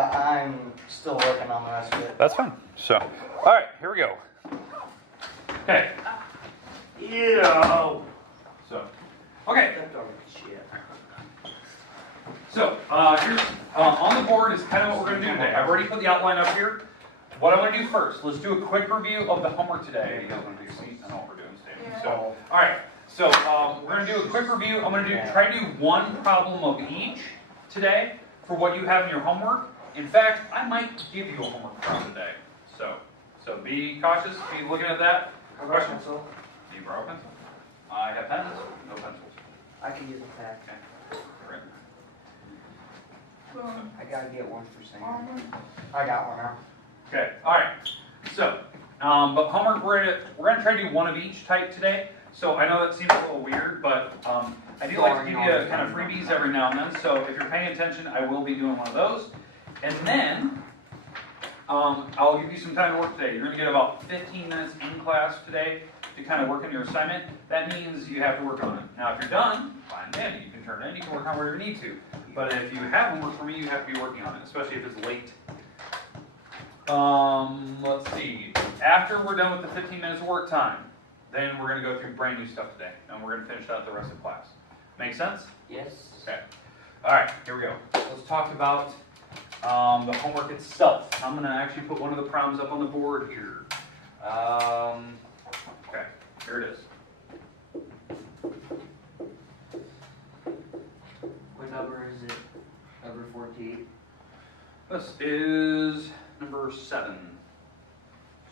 but I'm still working on the rest of it. That's fine. So, all right, here we go. Okay. Ew. So, okay. That dog is shit. So, here's on the board is kind of what we're going to do today. I've already put the outline up here. What I want to do first, let's do a quick review of the homework today. You guys want to do seat? I know what we're doing today. So, all right. So, we're going to do a quick review. I'm going to try to do one problem of each today for what you have in your homework. In fact, I might give you a homework problem today. So be cautious. Be looking at that. Questions? Do you borrow a pencil? I have pens. No pencils. I could use a pack. Okay. All right. I gotta get one for Sam. I got one now. Okay. All right. So, but homework we're gonna try to do one of each type today. So I know that seems a little weird, but I do like to give you kind of freebies every now and then. So if you're paying attention, I will be doing one of those. And then I'll give you some time to work today. You're going to get about 15 minutes in class today to kind of work on your assignment. That means you have to work on it. Now, if you're done, fine then. You can turn it in. You can work on whatever you need to. But if you have homework for me, you have to be working on it, especially if it's late. Let's see. After we're done with the 15 minutes of work time, then we're going to go through brand new stuff today. And we're going to finish out the rest of class. Make sense? Yes. Okay. All right, here we go. Let's talk about the homework itself. I'm going to actually put one of the problems up on the board here. Okay, here it is. What number is it? Number 14? This is number 7.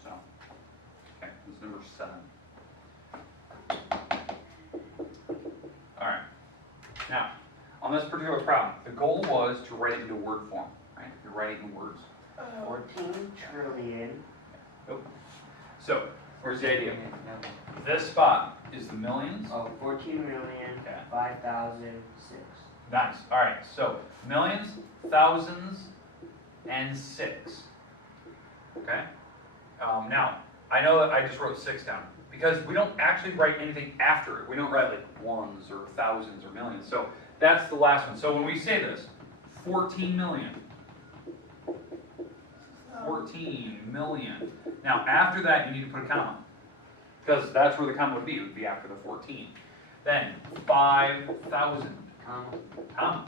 So, okay, this is number 7. All right. Now, on this particular problem, the goal was to write it into word form. Right? You're writing in words. 14 trillion. Nope. So, where's the idea? This spot is the millions. Oh, 14 million, Okay. 5,006. Nice. All right. So, millions, thousands, and 6. Okay? Now, I know that I just wrote 6 down because we don't actually write anything after it. We don't write like ones or thousands or millions. So, that's the last one. So, when we say this, 14 million. 14 million. Now, after that, you need to put a comma. Because that's where the comma would be. It would be after the 14. Then, 5,000. Comma.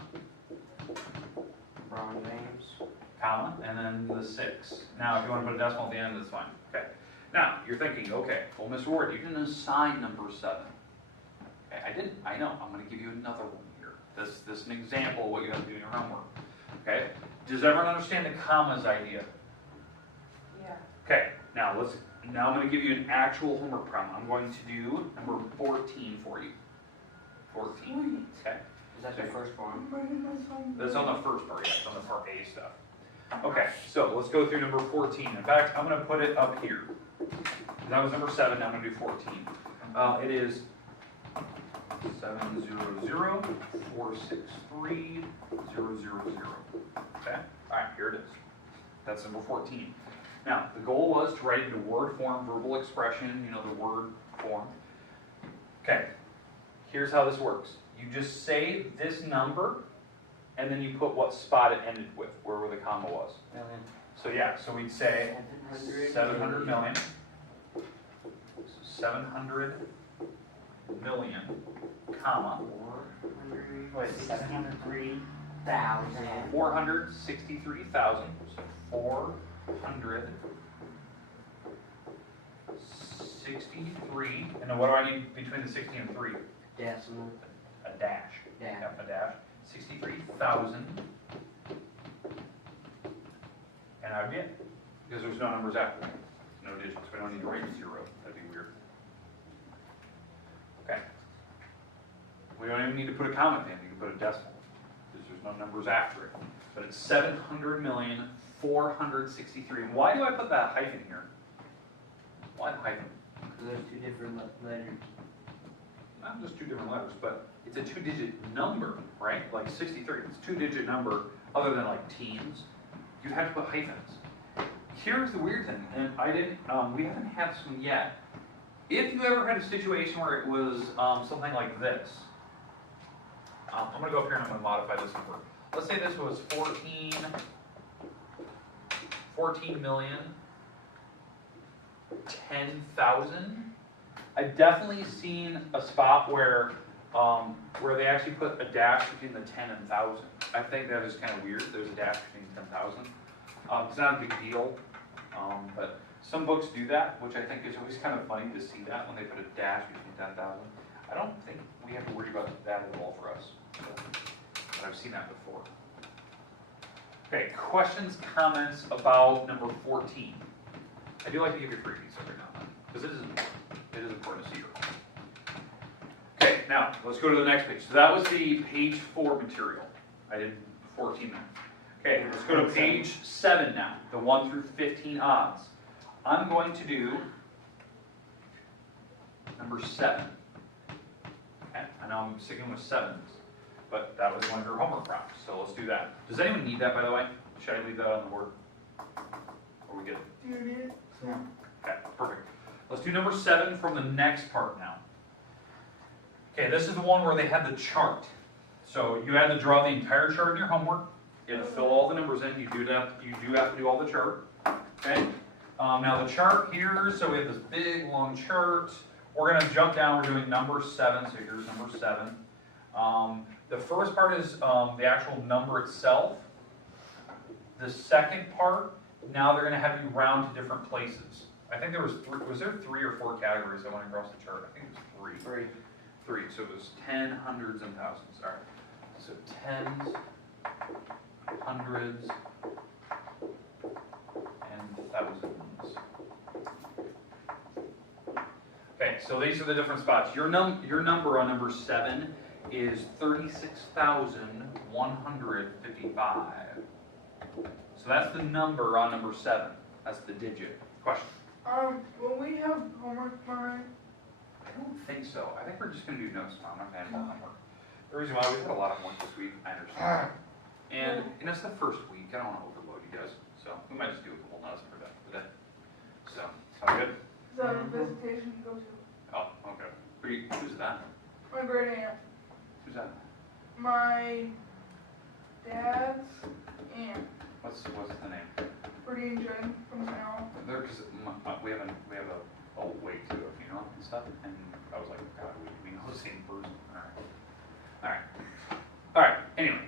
Ron James. Comma. And then the 6. Now, if you want to put a decimal at the end, that's fine. Okay. Now, you're thinking, okay, well, Mr. Ward, you didn't assign number 7. Okay, I didn't. I know. I'm going to give you another one here. This is an example of what you have to do in your homework. Okay? Does everyone understand the commas idea? Yeah. Okay, now I'm going to give you an actual homework problem. I'm going to do number 14 for you. 14. Okay. Is that the first one? That's on the first part, yeah. It's on the part A stuff. Okay, so let's go through number 14. In fact, I'm going to put it up here. That was number 7, now I'm going to do 14. It is 700 463 000. Okay? Alright, here it is. That's number 14. Now, the goal was to write it in word form, verbal expression, the word form. Okay, here's how this works. You just say this number, and then you put what spot it ended with, where the comma was. Million. So yeah, so we'd say 700 million. So 700 million, comma. 463,000. 463,000. So 463. And then what do I need between the 60 and 3? Decimal. A dash. Yeah. Yep, a dash. 63,000. And I'd be it. Because there's no numbers after it. No digits. We don't need to write 0. That'd be weird. Okay. We don't even need to put a comma at the end. You can put a decimal. Because there's no numbers after it. But it's 700,463,000. And why do I put that hyphen here? Why the hyphen? Because there's 2 different letters. Not just 2 different letters, but it's a 2-digit number, right? Like 63. It's a 2-digit number other than like teens. You have to put hyphens. Here's the weird thing, and we haven't had this one yet. If you ever had a situation where it was something like this, I'm going to go up here and I'm going to modify this number. Let's say this was 14 14,010,000. I've definitely seen a spot where they actually put a dash between the 10 and 1,000. I think that is kind of weird. There's a dash between 10,000. It's not a big deal, but some books do that, which I think is always kind of funny to see that when they put a dash between 10,000. I don't think we have to worry about that at all for us, but I've seen that before. Okay, questions, comments about number 14? I do like to give you freebies every now and then, because it is important to see. Okay, now let's go to the next page. So that was the page 4 material. I did 14 there. Okay, let's go to page 7 now, the 1 through 15 odds. I'm going to do number 7. Okay, I know I'm sticking with 7s, but that was one of your homework prompts, so let's do that. Does anyone need that, by the way? Should I leave that on the board? Or are we good? Do you need it? No. Okay, perfect. Let's do number 7 from the next part now. Okay, this is the one where they had the chart. So you had to draw the entire chart in your homework. You had to fill all the numbers in. You do have to do all the chart. Okay. Now the chart here. So we have this big long chart. We're going to jump down. We're doing number 7. So here's number 7. The first part is the actual number itself. The second part. Now they're going to have you round to different places. I think there was 3 or 4 categories that went across the chart? I think it was 3. 3. So it was 10, hundreds, and thousands. All right. So tens, hundreds, and thousands. Okay, so these are the different spots. Your number on number 7 is 36,155. So that's the number on number 7. That's the digit. Question? Will we have homework tomorrow? I don't think so. I think we're just going to do notes tomorrow. I'm not going to have homework. The reason why we've had a lot of homework this week, I understand. And it's the first week. I don't want to overload you guys. So we might just do a couple notes for today. So, sound good? Is that a visitation to go to? Oh, okay. Who's that? My great aunt. Who's that? My dad's aunt. What's the name? Pretty and Jen from now. There, because we have a way to a funeral and stuff, and I was like, God, we know the same person. All right. Anyway,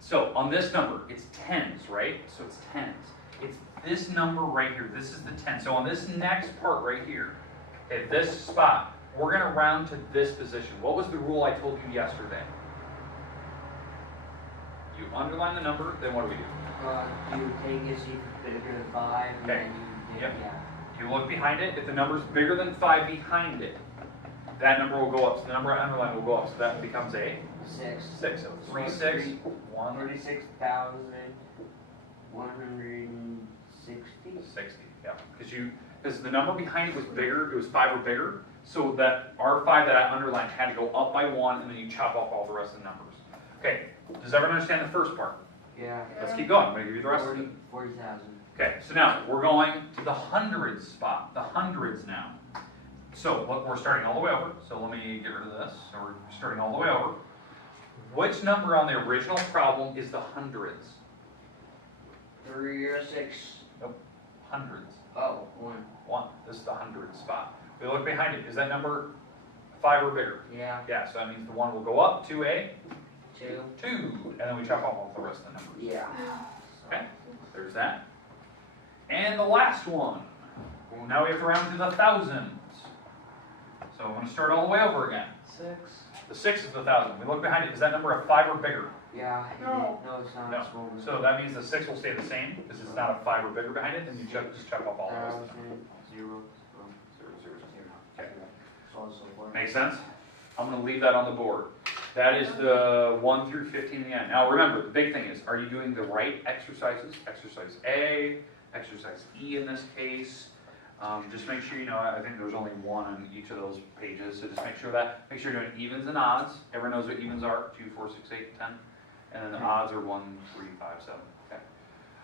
so on this number, it's tens, right? So it's tens. It's this number right here. This is the 10. So on this next part right here, at this spot, we're going to round to this position. What was the rule I told you yesterday? You underline the number, then what do we do? You take it, see if it's bigger than 5, and Okay. then you Yep. yeah. You look behind it. If the number's bigger than 5 behind it, that number will go up. So the number underlined will go up. So that becomes a 6. 6. So 3, 6, 1, 36,160. 60. Yeah, because the number behind it was bigger. It was 5 or bigger. So that our 5 that I underlined had to go up by 1, and then you chop off all the rest of the numbers. Okay. Does everyone understand the first part? Yeah. Let's keep going. I'm going to give you the rest of it. 40,000. Okay, so now we're going to the hundreds spot, the hundreds now. So look, we're starting all the way over. So let me get rid of this. So we're starting all the way over. Which number on the original problem is the hundreds? 3 or 6. Nope, hundreds. Oh, 1. 1. This is the hundreds spot. We look behind it. Is that number 5 or bigger? Yeah. Yeah, so that means the 1 will go up to a 2. 2, and then we chop off all the rest of the numbers. Yeah. Okay, there's that. And the last one. Well, now we have to round to the thousands. So I'm going to start all the way over again. 6. The 6 is the 1,000. We look behind it. Is that number a 5 or bigger? Yeah. No. No, it's not. No. It's smaller. So that means the 6 will stay the same because it's not a 5 or bigger behind it, and you just chop off all the rest of them. 0. 0, 0, 0. Okay. So on and so forth. Make sense? I'm going to leave that on the board. That is the 1 through 15 in the end. Now remember, the big thing is, are you doing the right exercises? Exercise A, exercise E in this case. Just make sure you know, I think there's only 1 on each of those pages, so just make sure you're doing evens and odds. Everyone knows what evens are, 2, 4, 6, 8, 10. And then the odds are 1, 3, 5, 7. Okay.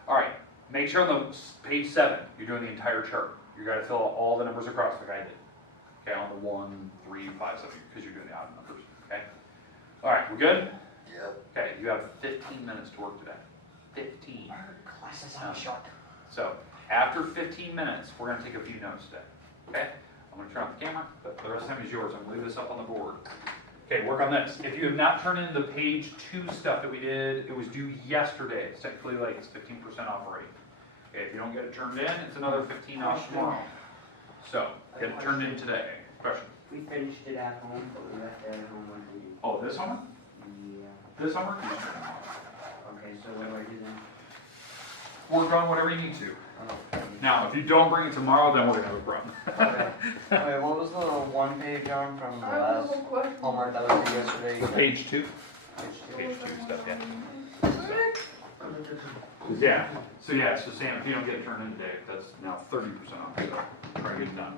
All right, make sure on the page 7, you're doing the entire chart. You got to fill out all the numbers across like I did. Okay, on the 1, 3, 5, 7, because you're doing the odd numbers. Okay. All right, we good? Yep. Okay, you have 15 minutes to work today. 15. Our Glasses on short. So, after 15 minutes, we're gonna take a few notes today, okay? I'm gonna turn off the camera, but the rest of the time is yours. I'm gonna leave this up on the board. Okay, work on this. If you have not turned in the page 2 stuff that we did, it was due yesterday. It's technically like it's 15% off rate. Okay, if you don't get it turned in, it's another 15 off tomorrow. So, get it turned in today. Question? We finished it at home, but we left it at home when we. Oh, this homework? Yeah. This homework? Okay, so what do I do then? Work on whatever you need to. Okay. Now, if you don't bring it tomorrow, then we're gonna have a problem. Okay. Wait, what was the one page on from the I have a last couple questions. homework that was due yesterday? Page 2? Page Page 2 stuff, yeah. Six. Yeah, so yeah, so Sam, if you don't get it turned in today, that's now 30% off, so try to get it done.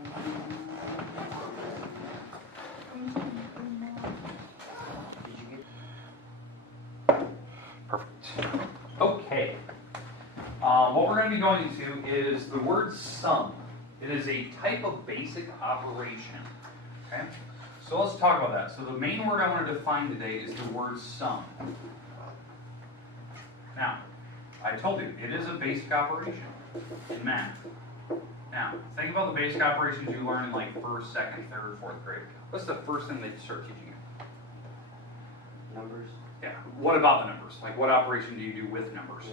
Did you get? Perfect. Okay. What we're going to be going into is the word sum. It is a type of basic operation. Okay? So let's talk about that. So the main word I want to define today is the word sum. Now, I told you, it is a basic operation in math. Now, think about the basic operations you learn in like 1st, 2nd, 3rd, 4th grade. What's the first thing they start teaching you? Numbers. Yeah. What about the numbers? Like, what operation do you do with numbers?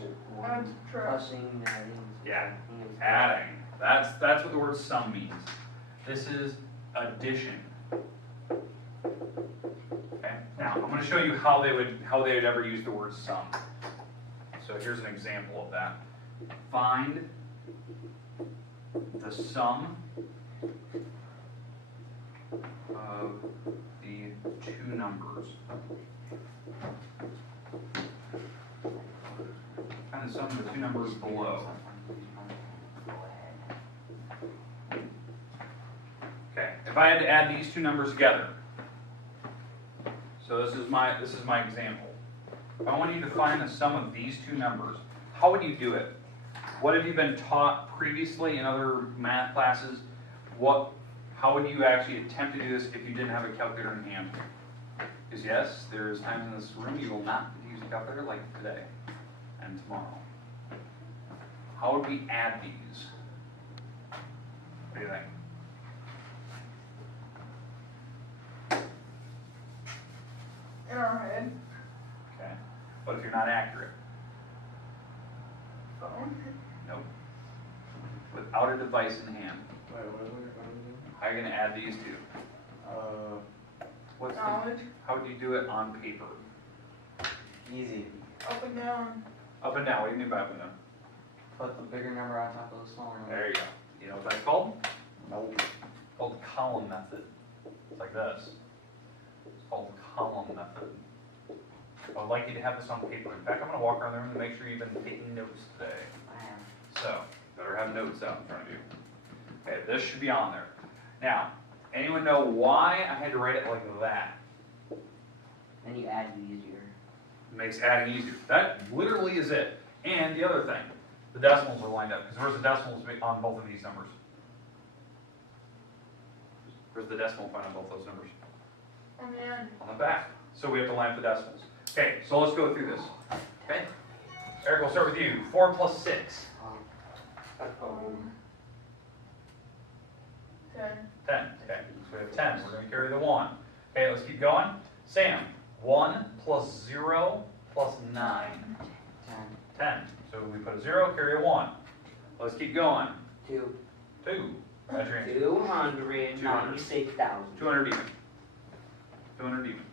Add, subtract. Plussing, adding. Yeah. subtracting. Adding. That's what the word sum means. This is addition. Okay. Now I'm going to show you how they would ever use the word sum. So here's an example of that. Find the sum of the two numbers. Find the sum of the two numbers below. Okay, if I had to add these two numbers together, so this is my example. If I want you to find the sum of these two numbers, how would you do it? What have you been taught previously in other math classes? How would you actually attempt to do this if you didn't have a calculator in hand? Because yes, there's times in this room you will not use a calculator like today and tomorrow. How would we add these? What do you think? In our head. Okay. What if you're not accurate? Phone. Nope. Without a device in hand. Wait, what are we going to do? How are you going to add these two? Knowledge. How would you do it on paper? Easy. Up and down. Up and down. What do you mean by up and down? Put the bigger number on top of the smaller number. There you go. You know what that's called? Nope. It's called the column method. It's like this. It's called the column method. I would like you to have this on paper. In fact, I'm going to walk around the room and make sure you've been taking notes today. I am. So, better have notes out in front of you. Okay, this should be on there. Now, anyone know why I had to write it like that? Then you add easier. It makes adding easier. That literally is it. And the other thing, the decimals are lined up. Because where's the decimals on both of these numbers? Where's the decimal point on both those numbers? On the end. On the back. So we have to line up the decimals. Okay, so let's go through this. Okay? Eric, we'll start with you. 4 plus 6. 10. 10. Okay, so we have 10. We're going to carry the 1. Okay, let's keep going. Sam, 1 plus 0 plus 9. 10. So we put a 0, carry a 1. Let's keep going. 2. 2. That's your answer. 296,000. 200 even. 200 even.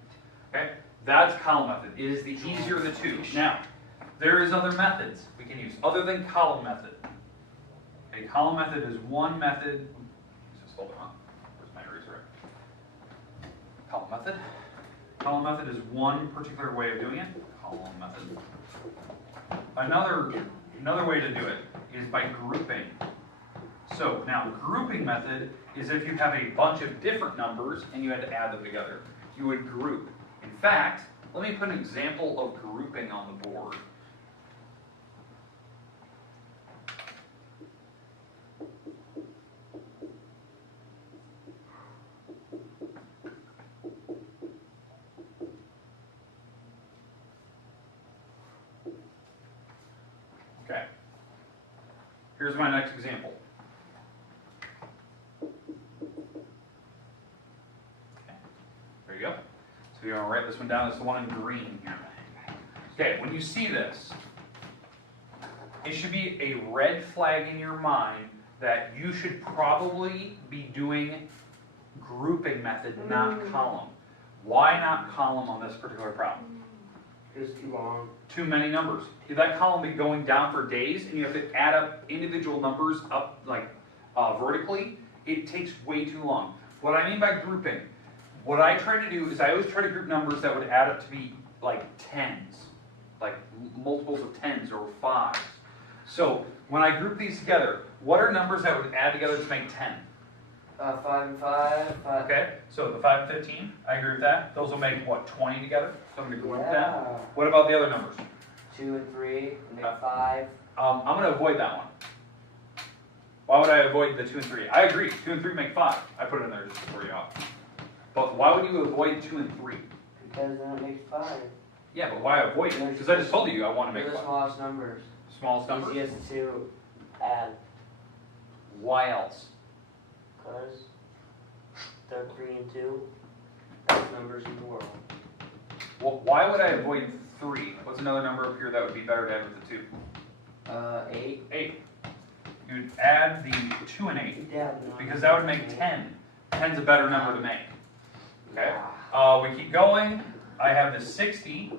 Okay? That's column method. It is the easier of the two. Now, there is other methods we can use other than column method. Okay, column method is one method. Just hold it on. Where's my eraser at? Column method. Column method is one particular way of doing it. Column method. Another way to do it is by grouping. So now, grouping method is if you have a bunch of different numbers and you had to add them together. You would group. In fact, let me put an example of grouping on the board. Okay. here's my next example. Okay, there you go. So you're gonna write this one down, it's the one in green here. Okay, when you see this, it should be a red flag in your mind that you should probably be doing grouping method, not column. Why not column on this particular problem? It's too long. Too many numbers. If that column be going down for days and you have to add up individual numbers up like vertically, it takes way too long. What I mean by grouping, what I try to do is I always try to group numbers that would add up to be like tens, like multiples of tens or fives. So when I group these together, what are numbers that would add together to make 10? 5 and 5. Okay, so the 5 and 15, I agree with that. Those will make, what, 20 together? So I'm going to group Yeah. that. What about the other numbers? 2 and 3 make 5. I'm going to avoid that one. Why would I avoid the 2 and 3? I agree, 2 and 3 make 5. I put it in there just to throw you off. But why would you avoid 2 and 3? Because then it makes 5. Yeah, but why avoid it? Because I just told you I want to They're make the 5. smallest numbers. Smallest numbers? Easiest to add. Why else? Because they're 3 and 2. Best numbers in the world. Well, why would I avoid 3? What's another number up here that would be better to add with the 2? 8. 8. You'd add the 2 and 8. Because that would make 10. 10's a better number to make. Okay? We keep going. I have the 60,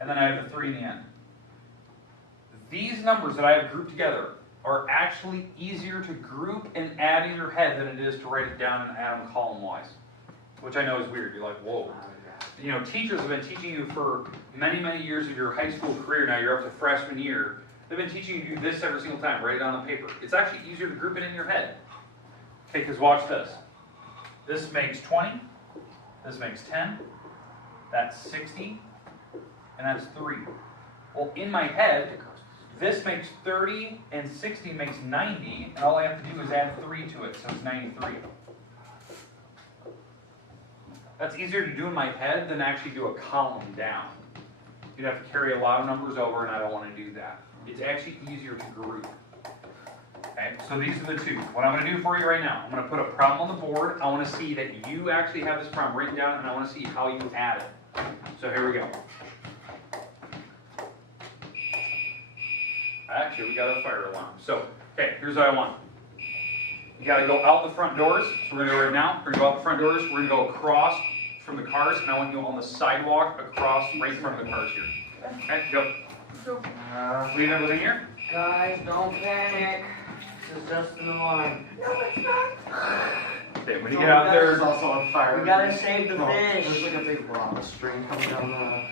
and then I have the 3 in the end. These numbers that I have grouped together are actually easier to group and add in your head than it is to write it down and add them column-wise. Which I know is weird. You're like, whoa. You know, teachers have been teaching you for many, many years of your high school career. Now you're up to freshman year. They've been teaching you to do this every single time. Write it on the paper. It's actually easier to group it in your head. Okay, because watch this. This makes 20. This makes 10. That's 60. And that's 3. Well, in my head, this makes 30 and 60 makes 90. And all I have to do is add 3 to it, so it's 93. That's easier to do in my head than actually do a column down. You'd have to carry a lot of numbers over, and I don't want to do that. It's actually easier to group. Okay, so these are the two. What I'm going to do for you right now, I'm going to put a problem on the board. I want to see that you actually have this problem written down, and I want to see how you add it. So here we go. Actually, we got a fire alarm. So, okay, here's what I want. You got to go out the front doors. So we're going to go right now. We're going to go out the front doors. We're going to go across from the cars, and I want you on the sidewalk across right in front of the cars here. Okay, go. Leave everything here. Guys, don't panic. This is just an alarm. No, it's not. Okay, when you get out there, There's also on fire. We gotta save the No, fish. There's like a big string coming down the